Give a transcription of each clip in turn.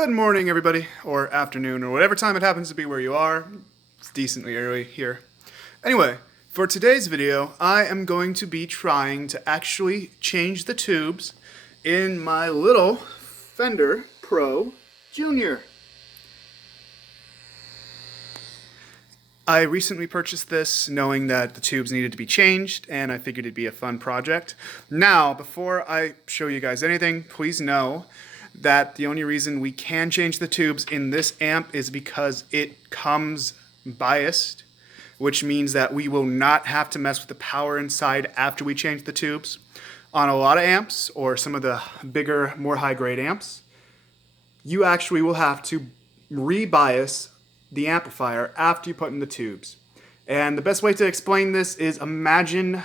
Good morning, everybody, or afternoon, or whatever time it happens to be where you are. It's decently early here. Anyway, for today's video, I am going to be trying to actually change the tubes in my little Fender Pro Junior. I recently purchased this knowing that the tubes needed to be changed, and I figured it'd be a fun project. Now, before I show you guys anything, please know that the only reason we can change the tubes in this amp is because it comes biased, which means that we will not have to mess with the power inside after we change the tubes. On a lot of amps, or some of the bigger, more high-grade amps, you actually will have to rebias the amplifier after you put in the tubes. And the best way to explain this is imagine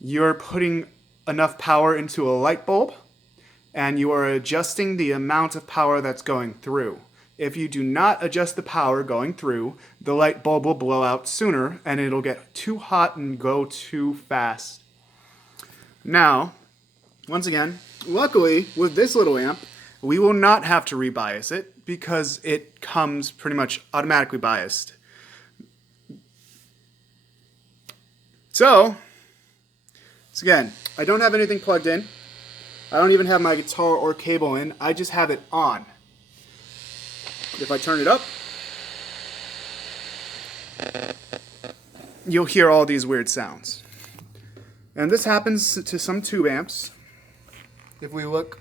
you're putting enough power into a light bulb and you are adjusting the amount of power that's going through. If you do not adjust the power going through, the light bulb will blow out sooner and it'll get too hot and go too fast. Now, once again, luckily with this little amp, we will not have to rebias it because it comes pretty much automatically biased. So again, I don't have anything plugged in. I don't even have my guitar or cable in. I just have it on. If I turn it up, you'll hear all these weird sounds. And this happens to some tube amps. If we look,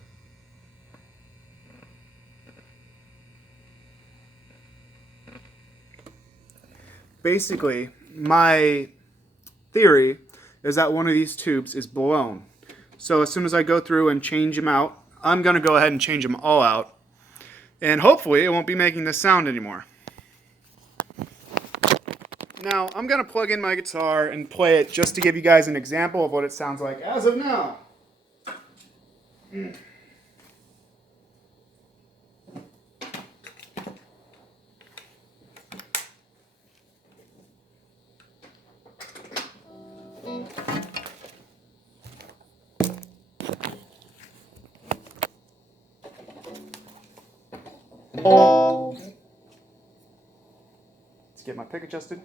basically, my theory is that one of these tubes is blown. So as soon as I go through and change them out, I'm going to go ahead and change them all out. And hopefully it won't be making this sound anymore. Now, I'm going to plug in my guitar and play it just to give you guys an example of what it sounds like as of now. Let's get my pick adjusted.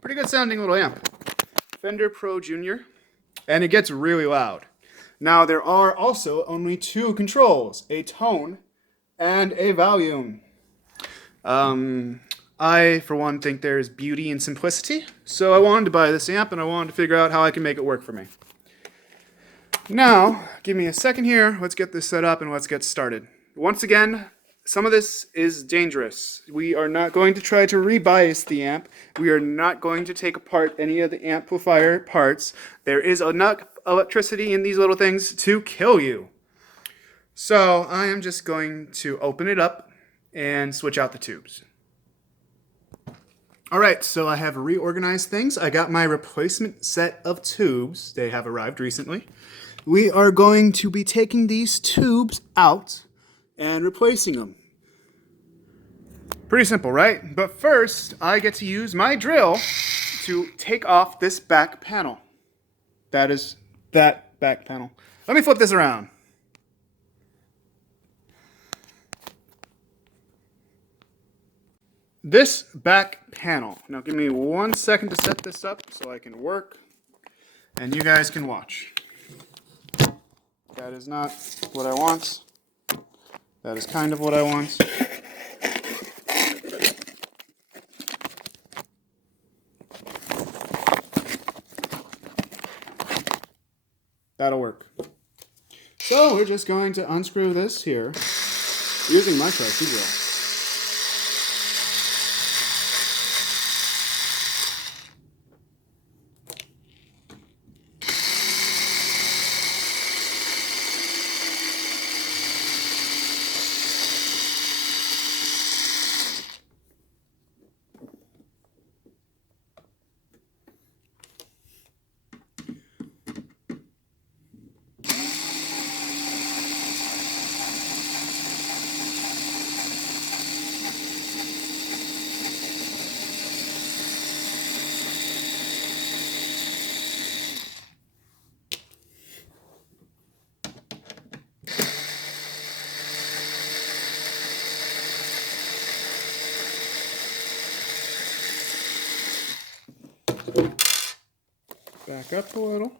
Pretty good sounding little amp. Fender Pro Junior. And it gets really loud. Now there are also only two controls, a tone and a volume. I, for one, think there's beauty in simplicity, so I wanted to buy this amp and I wanted to figure out how I can make it work for me. Now, give me a second here, let's get this set up and let's get started. Once again, some of this is dangerous. We are not going to try to rebias the amp. We are not going to take apart any of the amplifier parts. There is enough electricity in these little things to kill you. So I am just going to open it up and switch out the tubes. Alright, so I have reorganized things. I got my replacement set of tubes. They have arrived recently. We are going to be taking these tubes out and replacing them. Pretty simple, right? But first, I get to use my drill to take off this back panel. That is that back panel. Let me flip this around. This back panel. Now give me 1 second to set this up so I can work and you guys can watch. That is not what I want. That is kind of what I want. That'll work. So we're just going to unscrew this here using my trusty drill. Back up a little.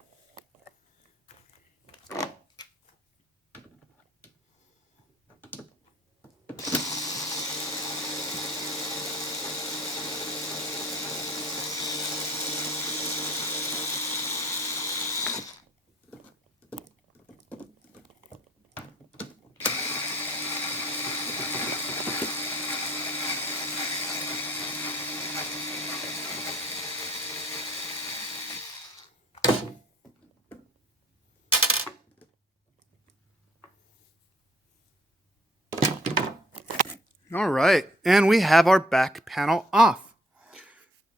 All right, and we have our back panel off.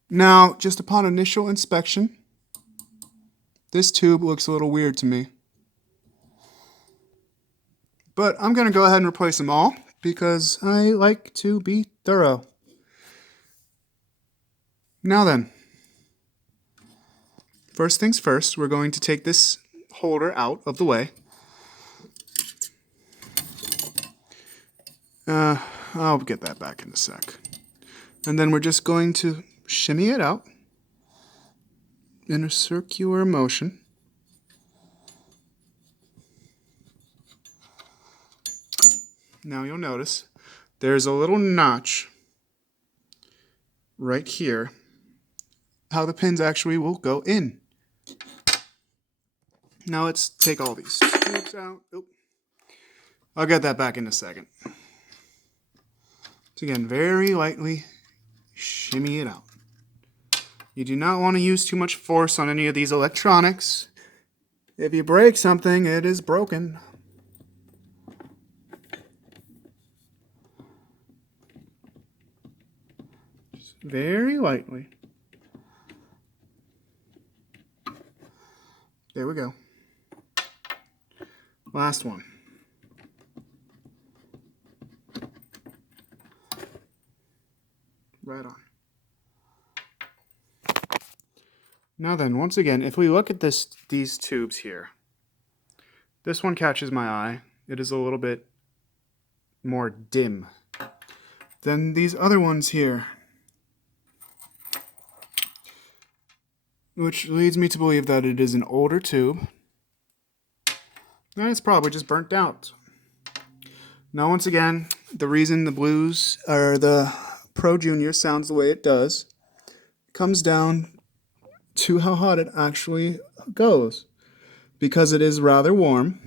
Now, just upon initial inspection, this tube looks a little weird to me. But I'm going to go ahead and replace them all because I like to be thorough. Now then, first things first, we're going to take this holder out of the way. I'll get that back in a sec. And then we're just going to shimmy it out in a circular motion. Now you'll notice there's a little notch right here, how the pins actually will go in. Now let's take all these tubes out. Oop. I'll get that back in a second. So again, very lightly shimmy it out. You do not want to use too much force on any of these electronics. If you break something, it is broken. Just very lightly. There we go. Last one. Right on. Now then, once again, if we look at these tubes here, this one catches my eye. It is a little bit more dim than these other ones here, which leads me to believe that it is an older tube, and it's probably just burnt out. Now, once again, the reason the blues or the Pro Junior sounds the way it does comes down to how hot it actually goes. Because it is rather warm,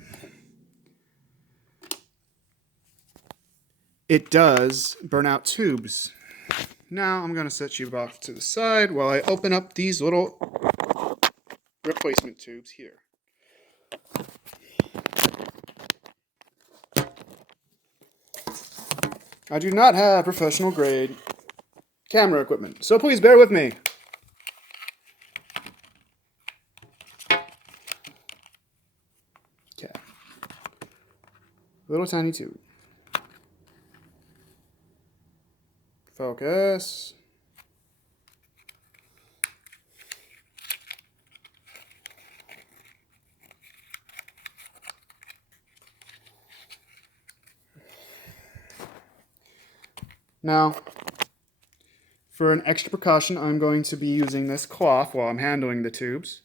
it does burn out tubes. Now I'm going to set you off to the side while I open up these little replacement tubes here. I do not have professional grade camera equipment, so please bear with me. Okay. Little tiny tube. Focus. Now, for an extra precaution, I'm going to be using this cloth while I'm handling the tubes.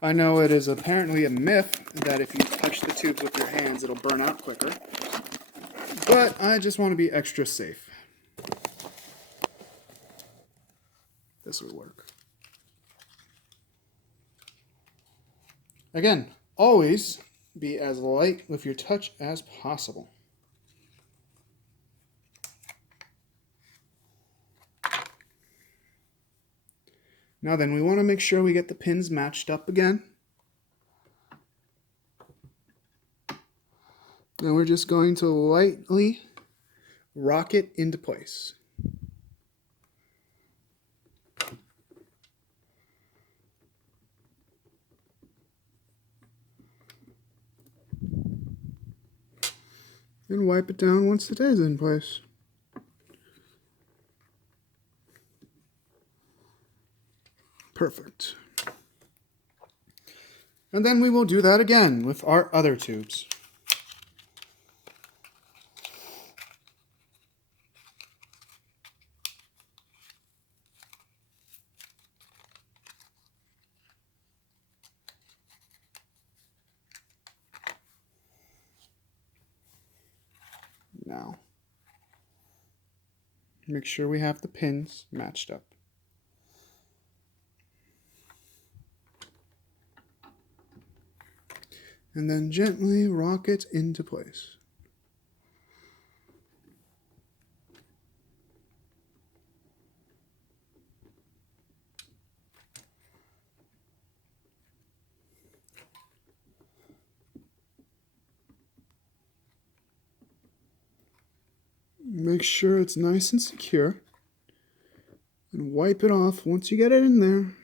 I know it is apparently a myth that if you touch the tubes with your hands, it'll burn out quicker. But I just want to be extra safe. This will work. Again, always be as light with your touch as possible. Now then, we want to make sure we get the pins matched up again. And we're just going to lightly rock it into place. And wipe it down once it is in place. Perfect. And then we will do that again with our other tubes. now. Make sure we have the pins matched up. And then gently rock it into place. Make sure it's nice and secure. And wipe it off once you get it in there.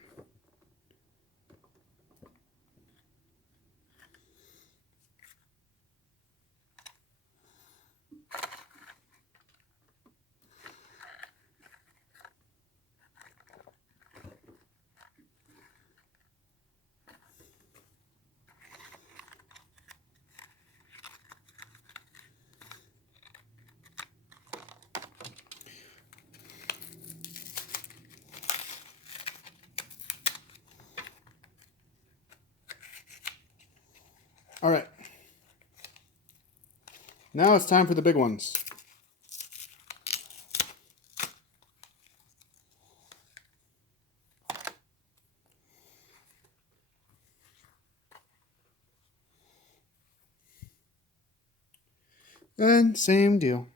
All right. Now it's time for the big ones. And same deal.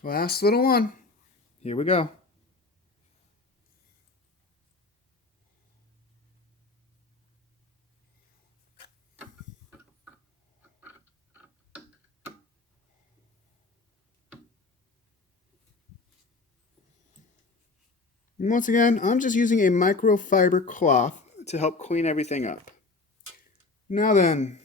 Last little one. Here we go. And once again, I'm just using a microfiber cloth to help clean everything up. Now then,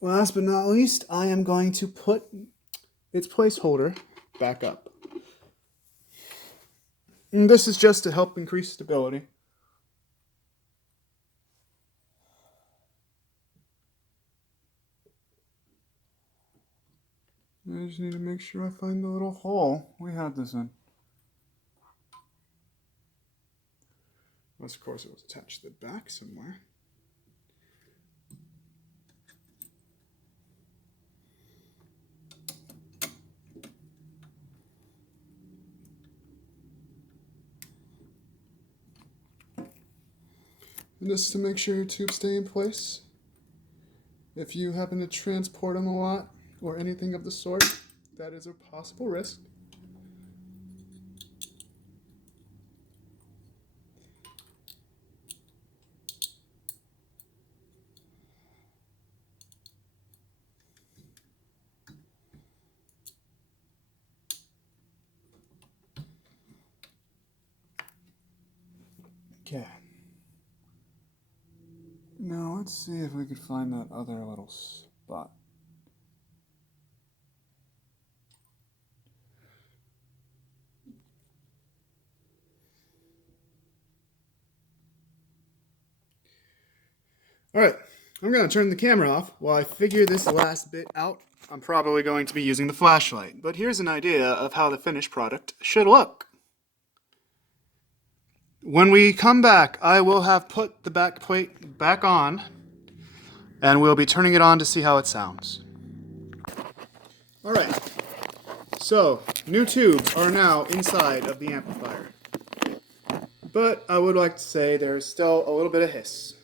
last but not least, I am going to put its placeholder back up. And this is just to help increase stability. I just need to make sure I find the little hole we had this in. Unless, of course, it was attached to the back somewhere. And this is to make sure your tubes stay in place. If you happen to transport them a lot or anything of the sort, that is a possible risk. Okay. Now let's see if we could find that other little spot. Alright, I'm going to turn the camera off while I figure this last bit out. I'm probably going to be using the flashlight, but here's an idea of how the finished product should look. When we come back, I will have put the back plate back on, and we'll be turning it on to see how it sounds. Alright, so new tubes are now inside of the amplifier. But I would like to say there's still a little bit of hiss.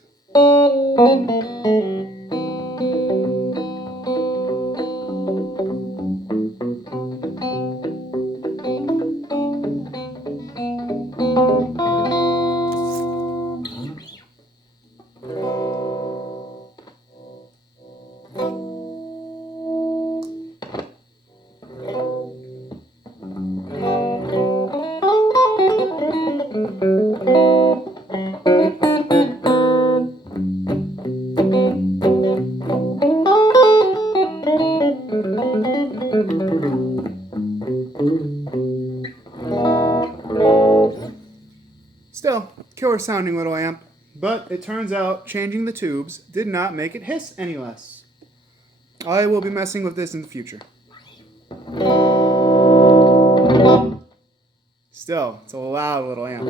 killer sounding little amp, but it turns out changing the tubes did not make it hiss any less. I will be messing with this in the future. Still, it's a loud little amp.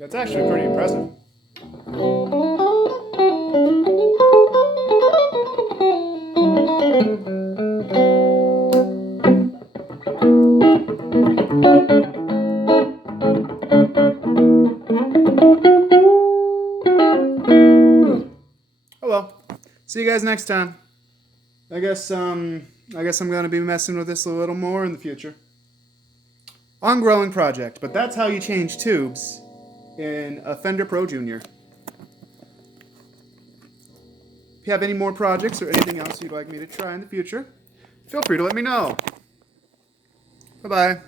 That's actually pretty impressive. Oh well. See you guys next time. I guess I'm gonna be messing with this a little more in the future. Ongoing project, but that's how you change tubes in a Fender Pro Junior. If you have any more projects or anything else you'd like me to try in the future, feel free to let me know. Bye-bye.